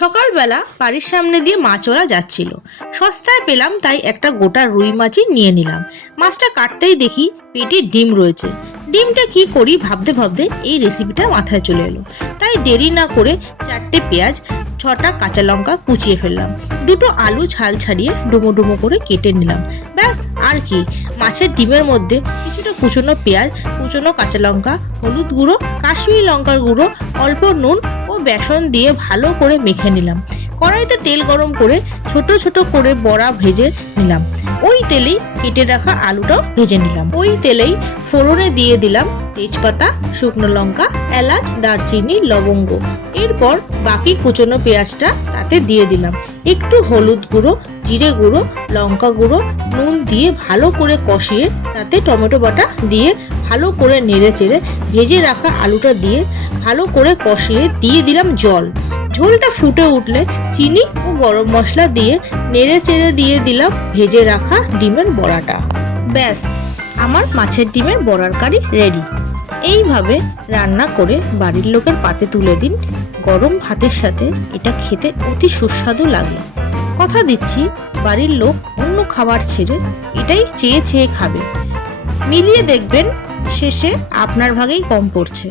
সকালবেলা বাড়ির সামনে দিয়ে মাছওয়ালা যাচ্ছিল, সস্তায় পেলাম তাই একটা গোটা রুই মাছই নিয়ে নিলাম। মাছটা কাটতেই দেখি পেটে ডিম রয়েছে। ডিমটা কি করি ভাবতে ভাবতে এই রেসিপিটা মাথায় চলে এলো। তাই দেরি না করে 4টে পেঁয়াজ, 6টা কাঁচা লঙ্কা কুচিয়ে ফেললাম, 2টো আলু ছাল ছাড়িয়ে ডুমো ডুমো করে কেটে নিলাম। ব্যাস, আর কি, মাছের ডিমের মধ্যে কিছুটা কুচনো পেঁয়াজ, কুচনো কাঁচা লঙ্কা, হলুদ গুঁড়ো, কাশ্মীরি লঙ্কার গুঁড়ো, অল্প নুন ও বেসন দিয়ে ভালো করে মেখে নিলাম। কড়াইতে তেল গরম করে ছোট ছোট করে বড়া ভেজে নিলাম। ওই তেলেই কেটে রাখা আলুটাও ভেজে নিলাম। ওই তেলেই ফোড়নে দিয়ে দিলাম তেজপাতা, শুকনো লঙ্কা, এলাচ, দারচিনি, লবঙ্গ। এরপর বাকি কুচনো পেঁয়াজটা তাতে দিয়ে দিলাম। একটু হলুদ গুঁড়ো, জিরে গুঁড়ো, লঙ্কা গুঁড়ো, নুন দিয়ে ভালো করে কষিয়ে তাতে টমেটো বাটা দিয়ে ভালো করে নেড়ে চেড়ে ভেজে রাখা আলুটা দিয়ে ভালো করে কষিয়ে দিয়ে দিলাম জল। ঝোলটা ফুটে উঠলে চিনি ও গরম মশলা দিয়ে নেড়ে চেড়ে দিয়ে দিলাম ভেজে রাখা ডিমের বড়াটা। ব্যাস, আমার মাছের ডিমের বড়ার কারি রেডি। এইভাবে রান্না করে বাড়ির লোকের পাতে তুলে দিন। গরম ভাতের সাথে এটা খেতে অতি সুস্বাদু লাগে। কথা দিচ্ছি, বাড়ির লোক অন্য খাবার ছেড়ে এটাই চেয়ে চেয়ে খাবে। মিলিয়ে দেখবেন, শেষে আপনার ভাগেই কম পড়ছে।